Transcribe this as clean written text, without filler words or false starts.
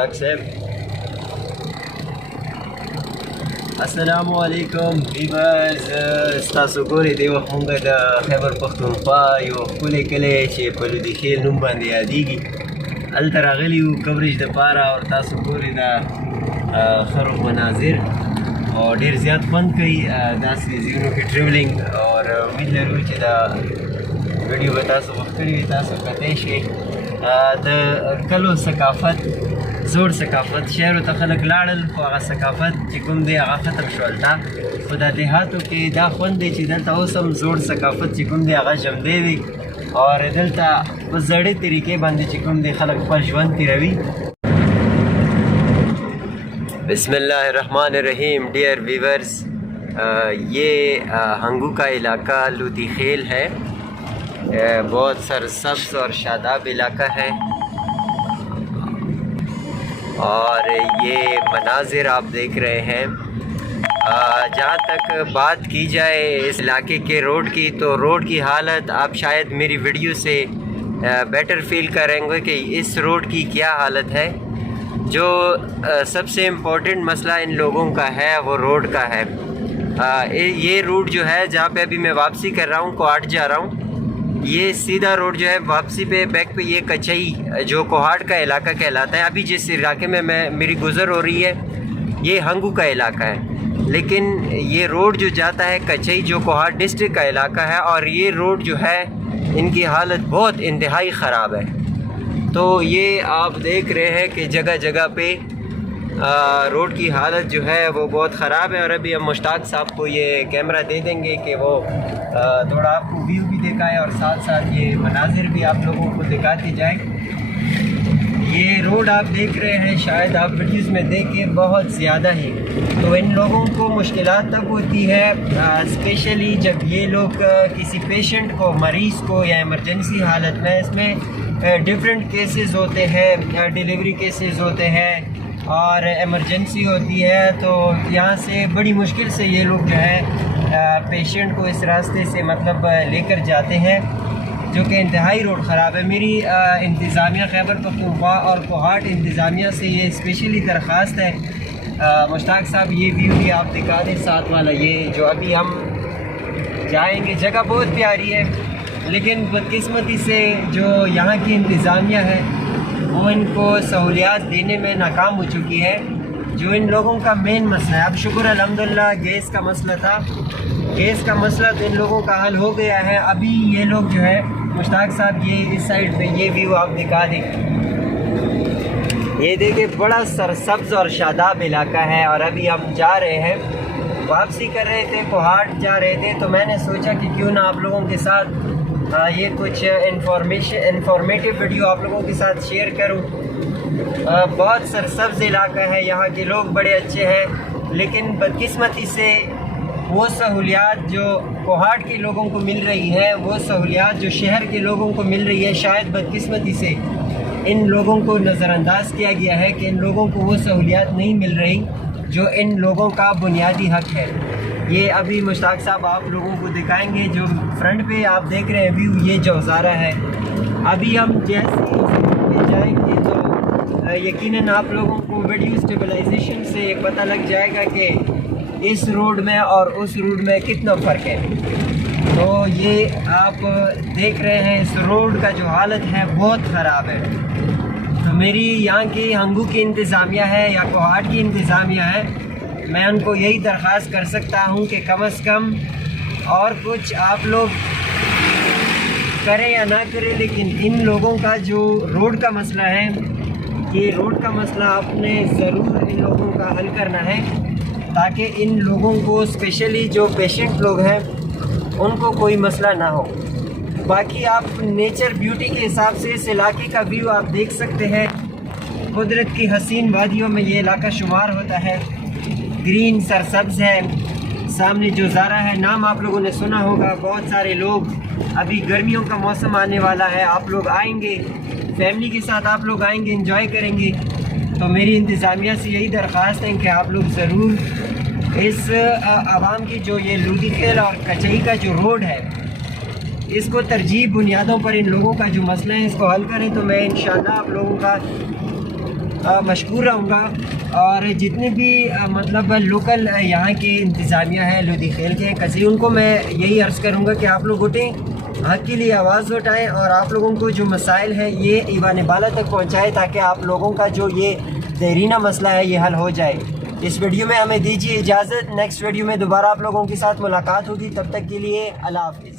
مشتاق صاحب. السلام علیکم ویورز. ستاسو ګورې دی وخت مونږ د خیبر پښتونخوا یو ښکلی کلی چې په لودي خیل نوم باندې یادېږي هلته راغلي یو کوریج دپاره او تاسو ګورې دا ښه روغ مناظر او ډېر زیات خوند کوي داسې ځایونو کې ټریولینګ او امید لرو چې دا ویډیو به تاسو غوښتلي وي تاسو کتی شئ. د کلو ثقافت زوړ ثقافت شهرو ته خلک لاړل خو هغه ثقافت چې کوم دی هغه ختم شو هلته خو دا دیهاتو کې دا خوند دی چې دلته اوس هم زوړ ثقافت چې کوم دی هغه ژوندی دی او دلته په زړې طریقې باندې چې کوم دی خلک خپل ژوند تېروي. بسم اللہ الرحمن الرحیم. ڈیئر ویورز، یہ ہنگو کا علاقہ لودی خیل ہے. بہت سرسبز اور شاداب علاقہ ہے اور یہ مناظر آپ دیکھ رہے ہیں. جہاں تک بات کی جائے اس علاقے کے روڈ کی تو روڈ کی حالت آپ شاید میری ویڈیو سے بیٹر فیل کریں گے کہ اس روڈ کی کیا حالت ہے. جو سب سے امپورٹنٹ مسئلہ ان لوگوں کا ہے وہ روڈ کا ہے. یہ روٹ جو ہے جہاں پہ ابھی میں واپسی کر رہا ہوں کوہاٹ جا رہا ہوں یہ سیدھا روڈ جو ہے واپسی پہ بیک پہ یہ کچئی جو کوہاٹ کا علاقہ کہلاتا ہے. ابھی جس علاقے میں میری گزر ہو رہی ہے یہ ہنگو کا علاقہ ہے لیکن یہ روڈ جو جاتا ہے کچئی جو کوہاٹ ڈسٹرکٹ کا علاقہ ہے اور یہ روڈ جو ہے ان کی حالت بہت انتہائی خراب ہے. تو یہ آپ دیکھ رہے ہیں کہ جگہ جگہ پہ روڈ کی حالت جو ہے وہ بہت خراب ہے. اور ابھی ہم مشتاق صاحب کو یہ کیمرہ دے دیں گے کہ وہ تھوڑا آپ کو ویو بھی دکھائے اور ساتھ ساتھ یہ مناظر بھی آپ لوگوں کو دکھاتی جائے. یہ روڈ آپ دیکھ رہے ہیں شاید آپ ویڈیوز میں دیکھیں بہت زیادہ ہی تو ان لوگوں کو مشکلات تب ہوتی ہے اسپیشلی جب یہ لوگ کسی پیشنٹ کو مریض کو یا ایمرجنسی حالت میں اس میں ڈفرینٹ کیسز ہوتے ہیں ڈیلیوری کیسز ہوتے ہیں اور ایمرجنسی ہوتی ہے تو یہاں سے بڑی مشکل سے یہ لوگ جو ہے پیشنٹ کو اس راستے سے مطلب لے کر جاتے ہیں جو کہ انتہائی روڈ خراب ہے. میری انتظامیہ خیبر پختونخوا اور کوہاٹ انتظامیہ سے یہ اسپیشلی درخواست ہے. مشتاق صاحب یہ ویو بھی آپ دکھا دیں ساتھ والا یہ جو ابھی ہم جائیں گے جگہ بہت پیاری ہے لیکن بدقسمتی سے جو یہاں کی انتظامیہ ہے وہ ان کو سہولیات دینے میں ناکام ہو چکی ہے جو ان لوگوں کا مین مسئلہ ہے. اب شکر الحمدللہ گیس کا مسئلہ تھا گیس کا مسئلہ تو ان لوگوں کا حل ہو گیا ہے. ابھی یہ لوگ جو ہے مشتاق صاحب یہ اس سائڈ پہ یہ ویو آپ دکھا دیں یہ دیکھیں بڑا سرسبز اور شاداب علاقہ ہے. اور ابھی ہم جا رہے ہیں واپسی کر رہے تھے کوہاٹ جا رہے تھے تو میں نے سوچا کہ کیوں نہ آپ لوگوں کے ساتھ یہ کچھ انفارمیٹیو ویڈیو آپ لوگوں کے ساتھ شیئر کروں. بہت سرسبز علاقہ ہے یہاں کے لوگ بڑے اچھے ہیں لیکن بدقسمتی سے وہ سہولیات جو کوہاٹ کے لوگوں کو مل رہی ہے وہ سہولیات جو شہر کے لوگوں کو مل رہی ہے شاید بدقسمتی سے ان لوگوں کو نظر انداز کیا گیا ہے کہ ان لوگوں کو وہ سہولیات نہیں مل رہی جو ان لوگوں کا بنیادی حق ہے. یہ ابھی مشتاق صاحب آپ لوگوں کو دکھائیں گے جو فرنٹ پہ آپ دیکھ رہے ہیں ویو یہ جوزارہ ہے. ابھی ہم جیسے جائیں گے تو یقیناً آپ لوگوں کو ویڈیو اسٹیبلائزیشن سے ایک پتہ لگ جائے گا کہ اس روڈ میں اور اس روڈ میں کتنا فرق ہے. تو یہ آپ دیکھ رہے ہیں اس روڈ کا جو حالت ہے بہت خراب ہے. تو میری یہاں کی ہنگو کی انتظامیہ ہے یا کوہاٹ کی انتظامیہ ہے میں ان کو یہی درخواست کر سکتا ہوں کہ کم از کم اور کچھ آپ لوگ کریں یا نہ کریں لیکن ان لوگوں کا جو روڈ کا مسئلہ ہے یہ روڈ کا مسئلہ آپ نے ضرور ان لوگوں کا حل کرنا ہے تاکہ ان لوگوں کو اسپیشلی جو پیشنٹ لوگ ہیں ان کو کوئی مسئلہ نہ ہو. باقی آپ نیچر بیوٹی کے حساب سے اس علاقے کا ویو آپ دیکھ سکتے ہیں. قدرت کی حسین وادیوں میں یہ علاقہ شمار ہوتا ہے. گرین سرسبز ہے. سامنے جو زارا ہے نام آپ لوگوں نے سنا ہوگا. بہت سارے لوگ ابھی گرمیوں کا موسم آنے والا ہے آپ لوگ آئیں گے فیملی کے ساتھ آپ لوگ آئیں گے انجوائے کریں گے. تو میری انتظامیہ سے یہی درخواست ہے کہ آپ لوگ ضرور اس عوام کی جو یہ لودی خیل اور کچئی کا جو روڈ ہے اس کو ترجیح بنیادوں پر ان لوگوں کا جو مسئلہ ہے اس کو حل کریں. تو میں انشاءاللہ آپ لوگوں کا مشکور رہوں گا. اور جتنے بھی مطلب لوکل یہاں کے انتظامیہ ہیں لودھی خیل کے ہیں کسی ان کو میں یہی عرض کروں گا کہ آپ لوگ اٹھیں, حق کے لیے آواز اٹھائیں اور آپ لوگوں کو جو مسائل ہیں یہ ایوان بالا تک پہنچائیں تاکہ آپ لوگوں کا جو یہ دیرینہ مسئلہ ہے یہ حل ہو جائے. اس ویڈیو میں ہمیں دیجیے اجازت, نیکسٹ ویڈیو میں دوبارہ آپ لوگوں کے ساتھ ملاقات ہوگی, تب تک کے لیے اللہ حافظ.